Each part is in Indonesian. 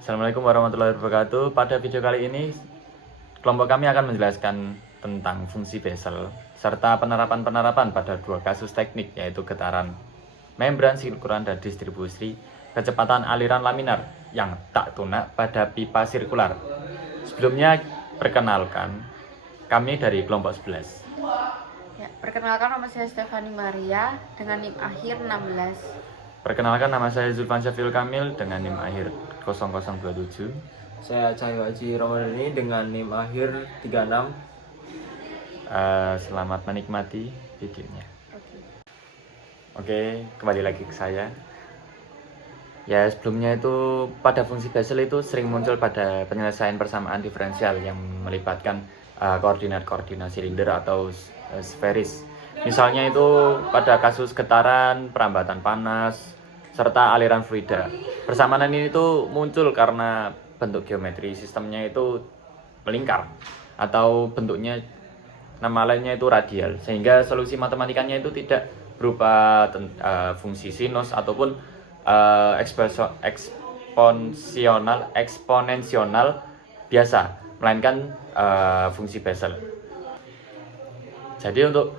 Assalamualaikum warahmatullahi wabarakatuh. Pada video kali ini, kelompok kami akan menjelaskan tentang fungsi Bessel serta penerapan-penerapan pada dua kasus teknik, yaitu getaran membran sirkular dan distribusi kecepatan aliran laminar yang tak tunak pada pipa sirkular. Sebelumnya, perkenalkan, kami dari kelompok 11. Ya, perkenalkan nama saya Stefani Maria dengan NIM akhir 16. Perkenalkan, nama saya Zulfan Syafil Kamil dengan NIM akhir 0027. Saya Cahyo Haji Ramadhani dengan NIM akhir 36. Selamat menikmati videonya. Oke, kembali lagi ke saya. Ya, sebelumnya itu pada fungsi Bessel itu sering muncul pada penyelesaian persamaan diferensial yang melibatkan koordinat-koordinat silinder atau sferis. Misalnya itu pada kasus getaran, perambatan panas, serta aliran fluida. Persamaan ini itu muncul karena bentuk geometri sistemnya itu melingkar atau bentuknya nama lainnya itu radial, sehingga solusi matematikanya itu tidak berupa fungsi sinus ataupun eksponensional biasa, melainkan fungsi Bessel. Jadi untuk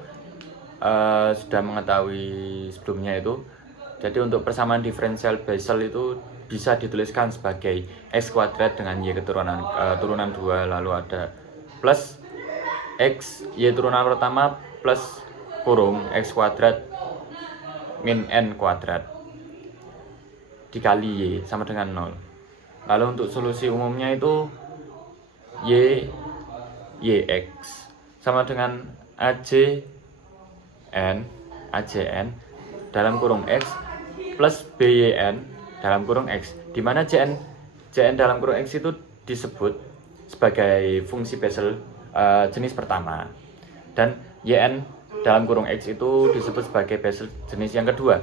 sudah mengetahui sebelumnya itu, jadi untuk persamaan diferensial Bessel itu bisa dituliskan sebagai x kuadrat dengan y keturunan turunan 2, lalu ada plus x y turunan pertama plus kurung x kuadrat min n kuadrat dikali y sama dengan 0. Lalu untuk solusi umumnya itu yx sama dengan ajn dalam kurung x plus byn dalam kurung x, di mana jn dalam kurung x itu disebut sebagai fungsi Bessel jenis pertama, dan yn dalam kurung x itu disebut sebagai Bessel jenis yang kedua.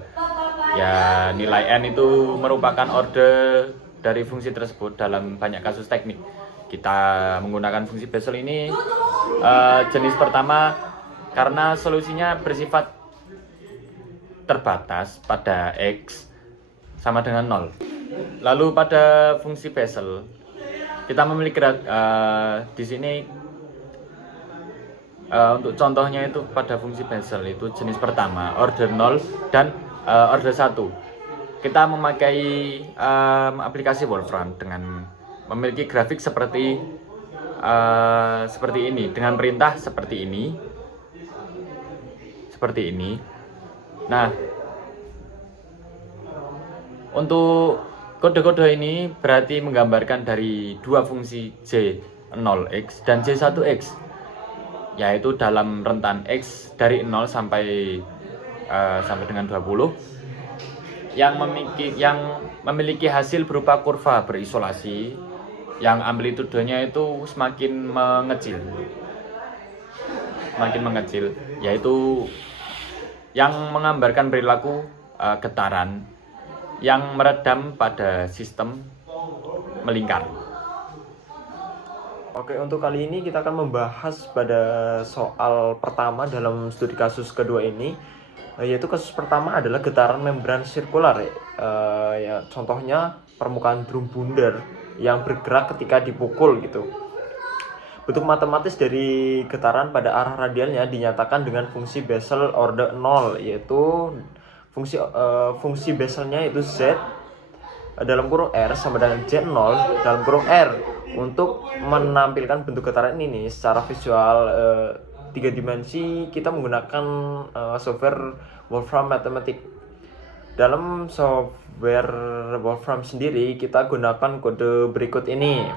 Ya, nilai n itu merupakan order dari fungsi tersebut dalam banyak kasus teknik. Kita menggunakan fungsi Bessel ini jenis pertama karena solusinya bersifat terbatas pada x sama dengan 0. Lalu pada fungsi Bessel kita memiliki di sini untuk contohnya itu pada fungsi Bessel itu jenis pertama order 0 dan order 1. Kita memakai aplikasi Wolfram dengan memiliki grafik seperti ini, dengan perintah seperti ini. Nah, untuk kode-kode ini berarti menggambarkan dari dua fungsi J0x dan J1x, yaitu dalam rentan x dari 0 sampai dengan 20 yang memiliki hasil berupa kurva berisolasi yang amplitudenya itu semakin mengecil, yaitu yang menggambarkan perilaku getaran yang meredam pada sistem melingkar. Oke, untuk kali ini kita akan membahas pada soal pertama dalam studi kasus kedua ini, yaitu kasus pertama adalah getaran membran sirkular. Ya, contohnya permukaan drum bundar yang bergerak ketika dipukul gitu. Bentuk matematis dari getaran pada arah radialnya dinyatakan dengan fungsi Bessel order 0, yaitu fungsi Besselnya itu z dalam kurung r sama dengan z0 dalam kurung r. Untuk menampilkan bentuk getaran ini secara visual 3 dimensi, kita menggunakan software Wolfram Mathematics. Dalam software Wolfram sendiri kita gunakan kode berikut ini.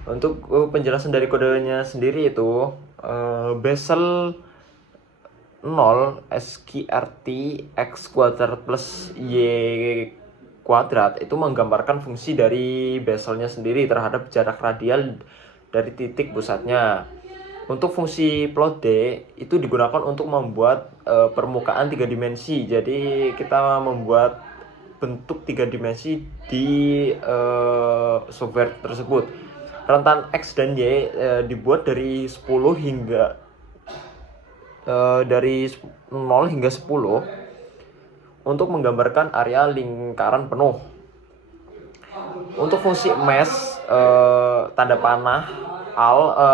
Untuk penjelasan dari kodenya sendiri itu Bessel 0 SQRT x kuadrat plus y kuadrat itu menggambarkan fungsi dari Besselnya sendiri terhadap jarak radial dari titik pusatnya. Untuk fungsi plot D itu digunakan untuk membuat permukaan 3 dimensi. Jadi kita membuat bentuk 3 dimensi di software tersebut. Rentan X dan Y dibuat dari 10 hingga dari 0 hingga 10 untuk menggambarkan area lingkaran penuh. Untuk fungsi mesh, tanda panah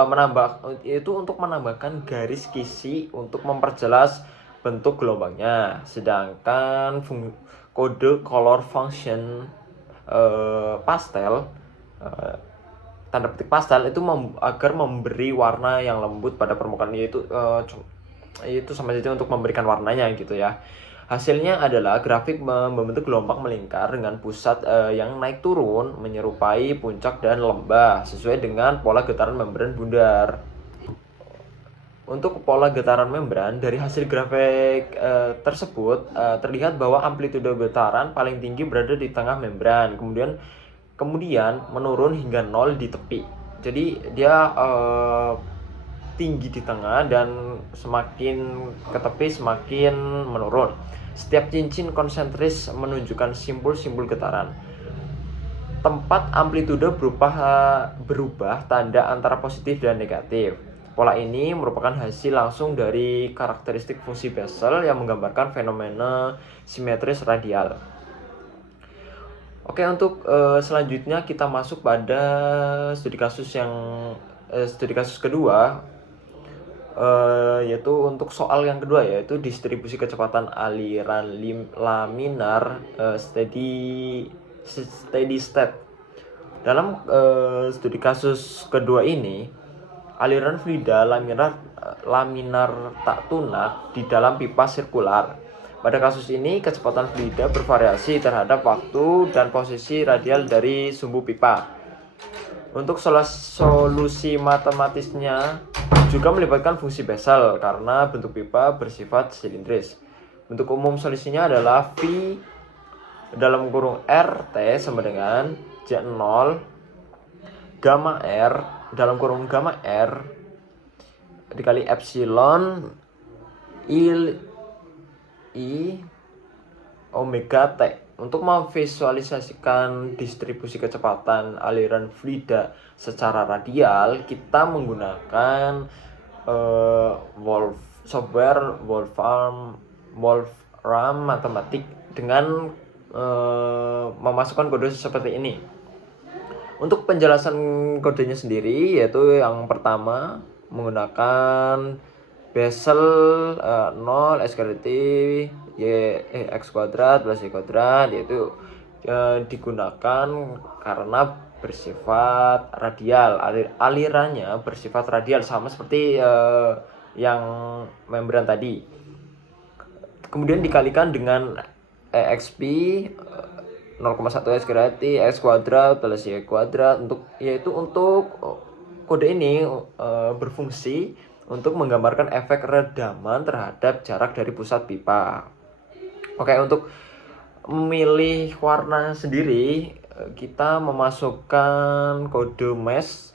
menambah itu untuk menambahkan garis kisi untuk memperjelas bentuk gelombangnya. Sedangkan kode color function pastel, tanda petik pastel itu agar memberi warna yang lembut pada permukaan, itu sama saja untuk memberikan warnanya gitu ya. Hasilnya adalah grafik membentuk gelombang melingkar dengan pusat yang naik turun menyerupai puncak dan lembah sesuai dengan pola getaran membran bundar. Untuk pola getaran membran dari hasil grafik tersebut terlihat bahwa amplitude getaran paling tinggi berada di tengah membran, kemudian menurun hingga 0 di tepi. Jadi dia tinggi di tengah dan semakin ke tepi semakin menurun. Setiap cincin konsentris menunjukkan simbol-simbol getaran. Tempat amplitude berubah tanda antara positif dan negatif. Pola ini merupakan hasil langsung dari karakteristik fungsi Bessel yang menggambarkan fenomena simetris radial. Oke, untuk selanjutnya kita masuk pada studi kasus kedua, yaitu untuk soal yang kedua, yaitu distribusi kecepatan aliran laminar steady state. Dalam studi kasus kedua ini, aliran fluida laminar tak tunak di dalam pipa sirkular. Pada kasus ini, kecepatan fluida bervariasi terhadap waktu dan posisi radial dari sumbu pipa. Untuk solusi matematisnya juga melibatkan fungsi Bessel karena bentuk pipa bersifat silindris. Bentuk umum solusinya adalah V dalam kurung RT sama dengan J0 gamma R dalam kurung gamma R dikali epsilon I omega T. Untuk memvisualisasikan distribusi kecepatan aliran fluida secara radial, kita menggunakan software Wolfram matematik dengan memasukkan kode seperti ini. Untuk penjelasan kodenya sendiri, yaitu yang pertama menggunakan Bessel 0 S kali T X kuadrat plus Y kuadrat, yaitu digunakan karena bersifat radial, alirannya bersifat radial sama seperti yang membran tadi. Kemudian dikalikan dengan EXP 0,1 S kali T X kuadrat plus Y kuadrat, yaitu untuk kode ini berfungsi untuk menggambarkan efek redaman terhadap jarak dari pusat pipa. Oke, untuk memilih warna sendiri, kita memasukkan kode mesh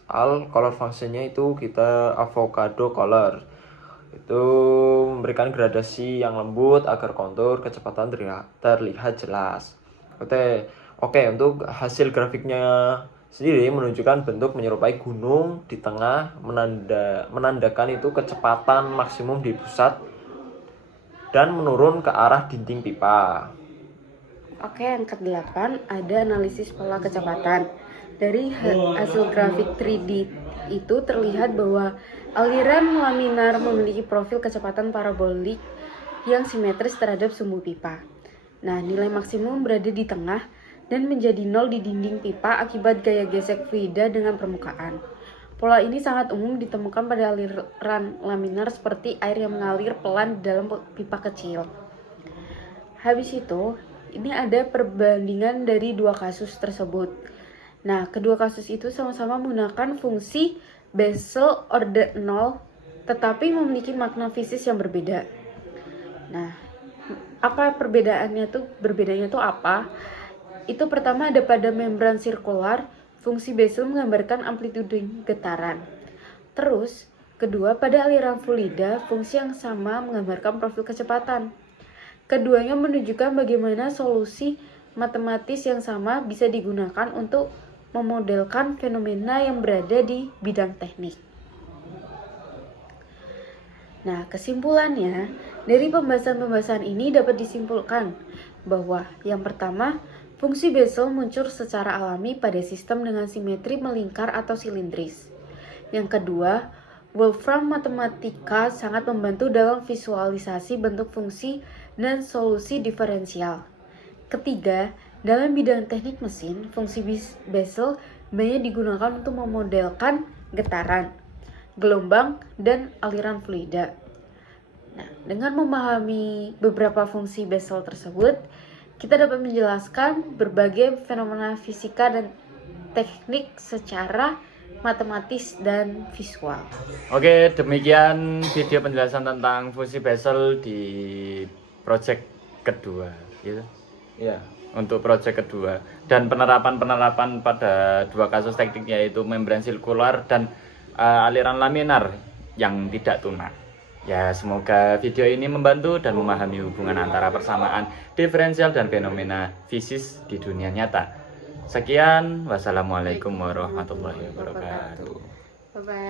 color functionnya itu kita avocado color. Itu memberikan gradasi yang lembut agar kontur kecepatan terlihat jelas. Oke, untuk hasil grafiknya sendiri menunjukkan bentuk menyerupai gunung di tengah, menandakan itu kecepatan maksimum di pusat dan menurun ke arah dinding pipa. Oke, yang ke-8 ada analisis pola kecepatan. Dari hasil grafik 3D itu terlihat bahwa aliran laminar memiliki profil kecepatan parabolik yang simetris terhadap sumbu pipa. Nah, nilai maksimum berada di tengah dan menjadi 0 di dinding pipa akibat gaya gesek fluida dengan permukaan. Pola ini sangat umum ditemukan pada aliran laminar seperti air yang mengalir pelan di dalam pipa kecil. Habis itu, ini ada perbandingan dari dua kasus tersebut. Nah, kedua kasus itu sama-sama menggunakan fungsi Bessel order 0, tetapi memiliki makna fisis yang berbeda. Nah, apa perbedaannya tuh? Berbedanya tuh apa? Itu pertama ada pada membran sirkular, fungsi Bessel menggambarkan amplitude getaran. Terus, kedua pada aliran fluida, fungsi yang sama menggambarkan profil kecepatan. Keduanya menunjukkan bagaimana solusi matematis yang sama bisa digunakan untuk memodelkan fenomena yang berada di bidang teknik. Nah, kesimpulannya, dari pembahasan-pembahasan ini dapat disimpulkan bahwa yang pertama, Fungsi Bessel muncul secara alami pada sistem dengan simetri melingkar atau silindris. Yang kedua, Wolfram matematika sangat membantu dalam visualisasi bentuk fungsi dan solusi diferensial. Ketiga, dalam bidang teknik mesin, fungsi Bessel banyak digunakan untuk memodelkan getaran, gelombang, dan aliran fluida. Nah, dengan memahami beberapa fungsi Bessel tersebut, kita dapat menjelaskan berbagai fenomena fisika dan teknik secara matematis dan visual. Oke, demikian video penjelasan tentang fungsi Bessel di project kedua, gitu. Ya. Untuk project kedua dan penerapan pada dua kasus teknik, yaitu membran sirkular dan aliran laminar yang tidak tunak. Ya, semoga video ini membantu dan memahami hubungan antara persamaan diferensial dan fenomena fisis di dunia nyata. Sekian, wassalamualaikum warahmatullahi wabarakatuh. Bye-bye.